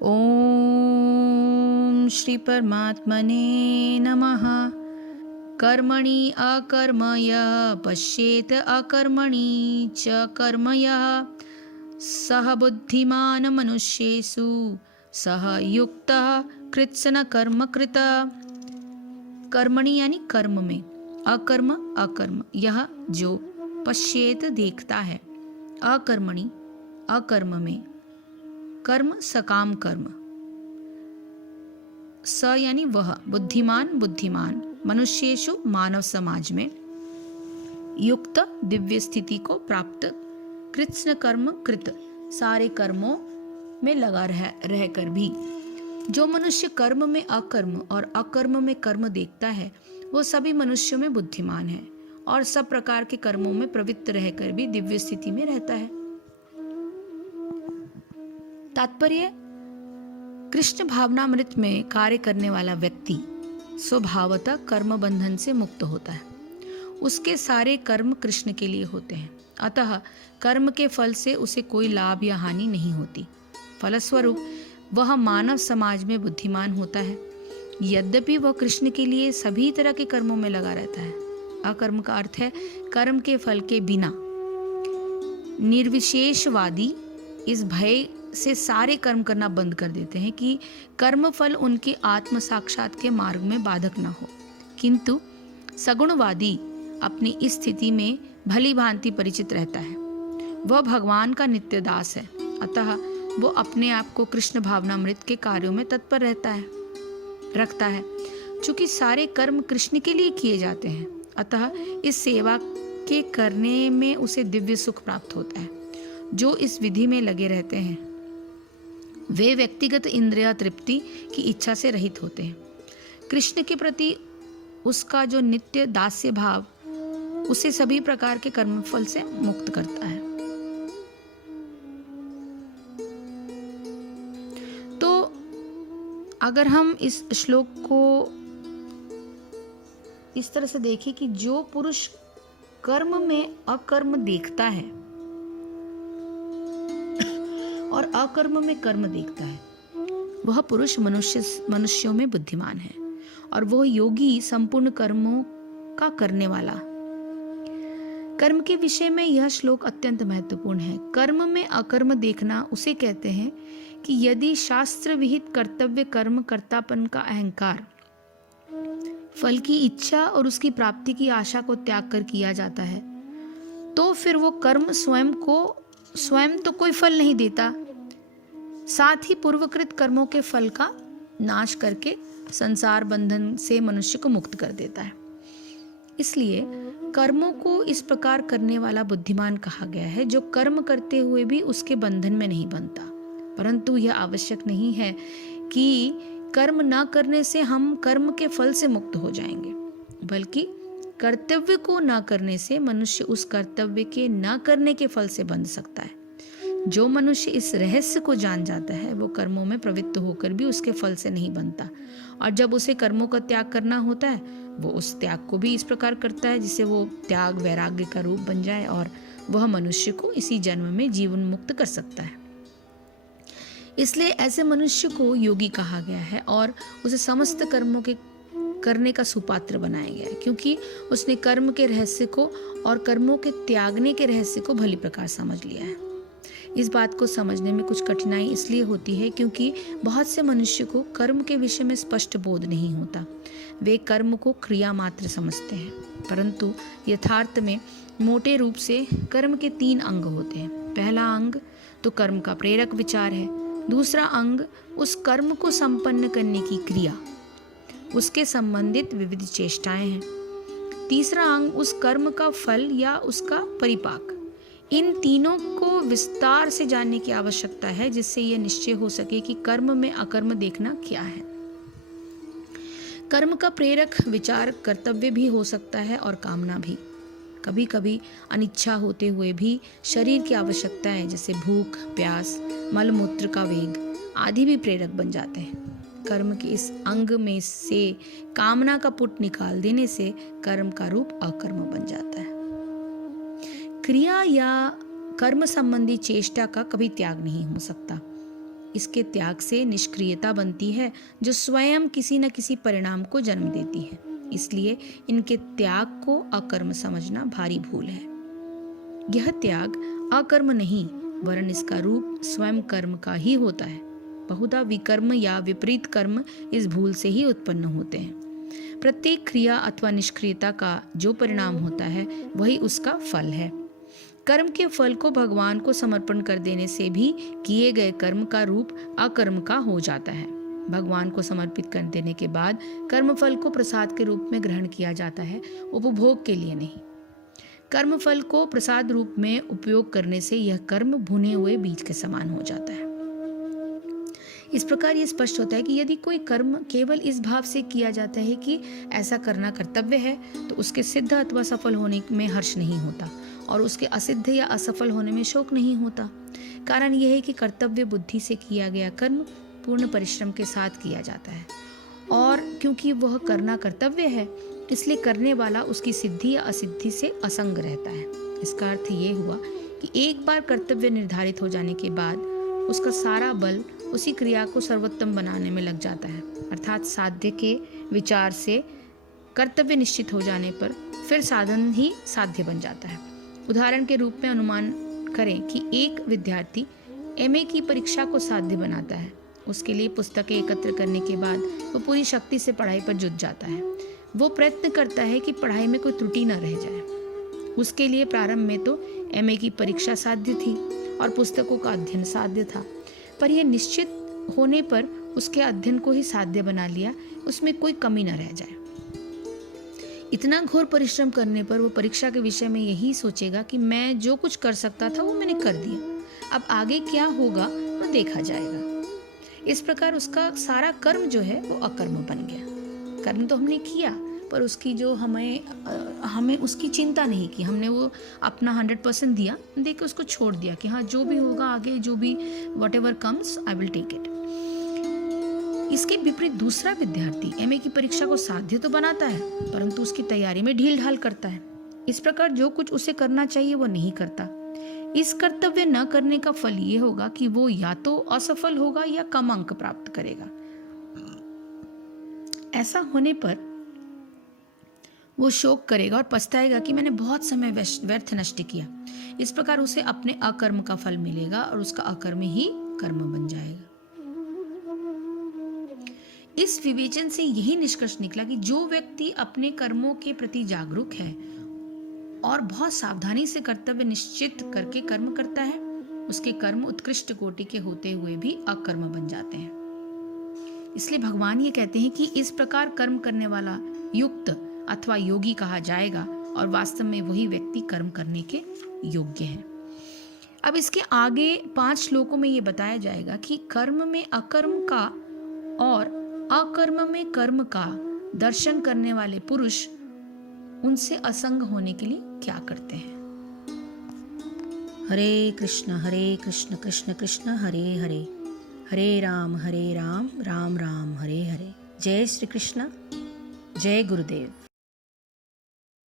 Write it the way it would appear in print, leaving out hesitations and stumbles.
ओम श्री परमात्मने नमः। कर्मणि अकर्म यः पश्येत अकर्मणि च कर्म यः सः बुद्धिमान् मनुष्येषु सः युक्तः कृत्स्न कर्म कृत। कर्मणि यानी कर्म में, अकर्म अकर्म, यह जो पश्येत देखता है, अकर्मणि अकर्म में, कर्म सकाम कर्म, स यानी वह, बुद्धिमान बुद्धिमान, मनुष्येषु मानव समाज में, युक्त दिव्य स्थिति को प्राप्त, कृत्स्न कर्म कृत, सारे कर्मों में लगा रहकर भी। जो मनुष्य कर्म में अकर्म और अकर्म में कर्म देखता है वो सभी मनुष्यों में बुद्धिमान है और सब प्रकार के कर्मों में प्रवृत्त रहकर भी दिव्य स्थिति में रहता है। तात्पर्य, कृष्ण भावनामृत में कार्य करने वाला व्यक्ति स्वभावतः कर्म बंधन से मुक्त होता है। उसके सारे कर्म कृष्ण के लिए होते हैं, अतः कर्म के फल से उसे कोई लाभ या हानि नहीं होती। फलस्वरूप वह मानव समाज में बुद्धिमान होता है, यद्यपि वह कृष्ण के लिए सभी तरह के कर्मों में लगा रहता है। अकर्म का अर्थ है कर्म के फल के बिना। निर्विशेषवादी इस भय से सारे कर्म करना बंद कर देते हैं कि कर्म फल उनके आत्म साक्षात के मार्ग में बाधक न हो, किंतु सगुणवादी अपनी इस स्थिति में भली भांति परिचित रहता है। वह भगवान का नित्य दास है, अतः वो अपने आप को कृष्ण भावनामृत के कार्यों में तत्पर रखता है। चूंकि सारे कर्म कृष्ण के लिए किए जाते हैं, अतः इस सेवा के करने में उसे दिव्य सुख प्राप्त होता है। जो इस विधि में लगे रहते हैं वे व्यक्तिगत इंद्रिय तृप्ति की इच्छा से रहित होते हैं। कृष्ण के प्रति उसका जो नित्य दास्य भाव उसे सभी प्रकार के कर्मफल से मुक्त करता है। तो अगर हम इस श्लोक को इस तरह से देखें कि जो पुरुष कर्म में अकर्म देखता है और अकर्म में कर्म देखता है, वह पुरुष मनुष्यों में बुद्धिमान है और वह योगी संपूर्ण कर्मों का करने वाला। कर्म के विषय में यह श्लोक अत्यंत महत्वपूर्ण है। कर्म में अकर्म देखना उसे कहते हैं कि यदि शास्त्र विहित कर्तव्य कर्म कर्तापन का अहंकार, फल की इच्छा और उसकी प्राप्ति की आशा को त्याग कर किया जाता है, तो फिर वो कर्म स्वयं तो कोई फल नहीं देता, साथ ही पूर्वकृत कर्मों के फल का नाश करके संसार बंधन से मनुष्य को मुक्त कर देता है। इसलिए कर्मों को इस प्रकार करने वाला बुद्धिमान कहा गया है, जो कर्म करते हुए भी उसके बंधन में नहीं बनता। परंतु यह आवश्यक नहीं है कि कर्म न करने से हम कर्म के फल से मुक्त हो जाएंगे, बल्कि कर्तव्य को न करने से मनुष्य उस कर्तव्य के न करने के फल से बंध सकता है। जो मनुष्य इस रहस्य को जान जाता है वो कर्मों में प्रवृत्त होकर भी उसके फल से नहीं बनता, और जब उसे कर्मों का त्याग करना होता है वो उस त्याग को भी इस प्रकार करता है जिससे वो त्याग वैराग्य का रूप बन जाए और वह मनुष्य को इसी जन्म में जीवन मुक्त कर सकता है। इसलिए ऐसे मनुष्य को योगी कहा गया है और उसे समस्त कर्मों के करने का सुपात्र बनाया गया है, क्योंकि उसने कर्म के रहस्य को और कर्मों के त्यागने के रहस्य को भली प्रकार समझ लिया है। इस बात को समझने में कुछ कठिनाई इसलिए होती है क्योंकि बहुत से मनुष्य को कर्म के विषय में स्पष्ट बोध नहीं होता। वे कर्म को क्रिया मात्र समझते हैं, परंतु यथार्थ में मोटे रूप से कर्म के 3 अंग होते हैं। पहला अंग तो कर्म का प्रेरक विचार है, दूसरा अंग उस कर्म को संपन्न करने की क्रिया, उसके संबंधित विविध चेष्टाएं हैं, तीसरा अंग उस कर्म का फल या उसका परिपाक। इन तीनों को विस्तार से जानने की आवश्यकता है जिससे यह निश्चय हो सके कि कर्म में अकर्म देखना क्या है। कर्म का प्रेरक विचार कर्तव्य भी हो सकता है और कामना भी। कभी कभी अनिच्छा होते हुए भी शरीर की आवश्यकताएं जैसे भूख, प्यास, मलमूत्र का वेग आदि भी प्रेरक बन जाते हैं। कर्म के इस अंग में से कामना का पुट निकाल देने से कर्म का रूप अकर्म बन जाता है। क्रिया या कर्म संबंधी चेष्टा का कभी त्याग नहीं हो सकता। इसके त्याग से निष्क्रियता बनती है जो स्वयं किसी न किसी परिणाम को जन्म देती है। इसलिए इनके त्याग को अकर्म समझना भारी भूल है। यह त्याग अकर्म नहीं वरन इसका रूप स्वयं कर्म का ही होता है। बहुधा विकर्म या विपरीत कर्म इस भूल से ही उत्पन्न होते हैं। प्रत्येक क्रिया अथवा निष्क्रियता का जो परिणाम होता है वही उसका फल है। कर्म के फल को भगवान को समर्पण कर देने से भी किए गए कर्म का रूप अकर्म का हो जाता है। भगवान को समर्पित कर देने के बाद कर्म फल को प्रसाद के रूप में ग्रहण किया जाता है, उपभोग के लिए नहीं। कर्म फल को प्रसाद रूप में उपयोग करने से यह कर्म भुने हुए बीज के समान हो जाता है। इस प्रकार यह स्पष्ट होता है कि यदि कोई कर्म केवल इस भाव से किया जाता है कि ऐसा करना कर्तव्य है, तो उसके सिद्ध अथवा सफल होने में हर्ष नहीं होता और उसके असिद्ध या असफल होने में शोक नहीं होता। कारण यह है कि कर्तव्य बुद्धि से किया गया कर्म पूर्ण परिश्रम के साथ किया जाता है, और क्योंकि वह करना कर्तव्य है इसलिए करने वाला उसकी सिद्धि या असिद्धि से असंग रहता है। इसका अर्थ ये हुआ कि एक बार कर्तव्य निर्धारित हो जाने के बाद उसका सारा बल उसी क्रिया को सर्वोत्तम बनाने में लग जाता है। अर्थात साध्य के विचार से कर्तव्य निश्चित हो जाने पर फिर साधन ही साध्य बन जाता है। उदाहरण के रूप में अनुमान करें कि एक विद्यार्थी एमए की परीक्षा को साध्य बनाता है। उसके लिए पुस्तकें एकत्र करने के बाद वो पूरी शक्ति से पढ़ाई पर जुट जाता है। वो प्रयत्न करता है कि पढ़ाई में कोई त्रुटि न रह जाए। उसके लिए प्रारंभ में तो एमए की परीक्षा साध्य थी और पुस्तकों का अध्ययन साध्य था, पर यह निश्चित होने पर उसके अध्ययन को ही साध्य बना लिया, उसमें कोई कमी न रह जाए। इतना घोर परिश्रम करने पर वो परीक्षा के विषय में यही सोचेगा कि मैं जो कुछ कर सकता था वो मैंने कर दिया, अब आगे क्या होगा वो देखा जाएगा। इस प्रकार उसका सारा कर्म जो है वो अकर्म बन गया। कर्म तो हमने किया पर उसकी जो हमें उसकी चिंता नहीं की, हमने वो अपना 100% दिया, देख के उसको छोड़ दिया कि हाँ जो भी होगा आगे, जो भी whatever comes I will take it। इसके विपरीत दूसरा विद्यार्थी एमए की परीक्षा को साध्य तो बनाता है परंतु उसकी तैयारी में ढील ढाल करता है। इस प्रकार जो कुछ उसे करना चाहिए वो नहीं करता। इस कर्तव्य न करने का फल ये होगा कि वो या तो असफल होगा या कम अंक प्राप्त करेगा। ऐसा होने पर वो शोक करेगा और पछताएगा कि मैंने बहुत समय व्यर्थ नष्ट किया। इस प्रकार उसे अपने अकर्म का फल मिलेगा और उसका अकर्म ही कर्म बन जाएगा। इस विवेचन से यही निष्कर्ष निकला कि जो व्यक्ति अपने कर्मों के प्रति जागरूक है और बहुत सावधानी से कर्तव्य निश्चित करके कर्म करता है, उसके कर्म उत्कृष्ट कोटि के होते हुए भी अकर्म बन जाते हैं। इसलिए भगवान ये कहते हैं कि इस प्रकार कर्म करने वाला युक्त अथवा योगी कहा जाएगा और वास्तव में वही व्यक्ति कर्म करने के योग्य है। अब इसके आगे 5 श्लोकों में ये बताया जाएगा कि कर्म में अकर्म का और अकर्म में कर्म का दर्शन करने वाले पुरुष उनसे असंग होने के लिए क्या करते हैं। हरे कृष्ण कृष्ण कृष्ण हरे हरे, हरे राम राम राम हरे हरे। जय श्री कृष्ण, जय गुरुदेव।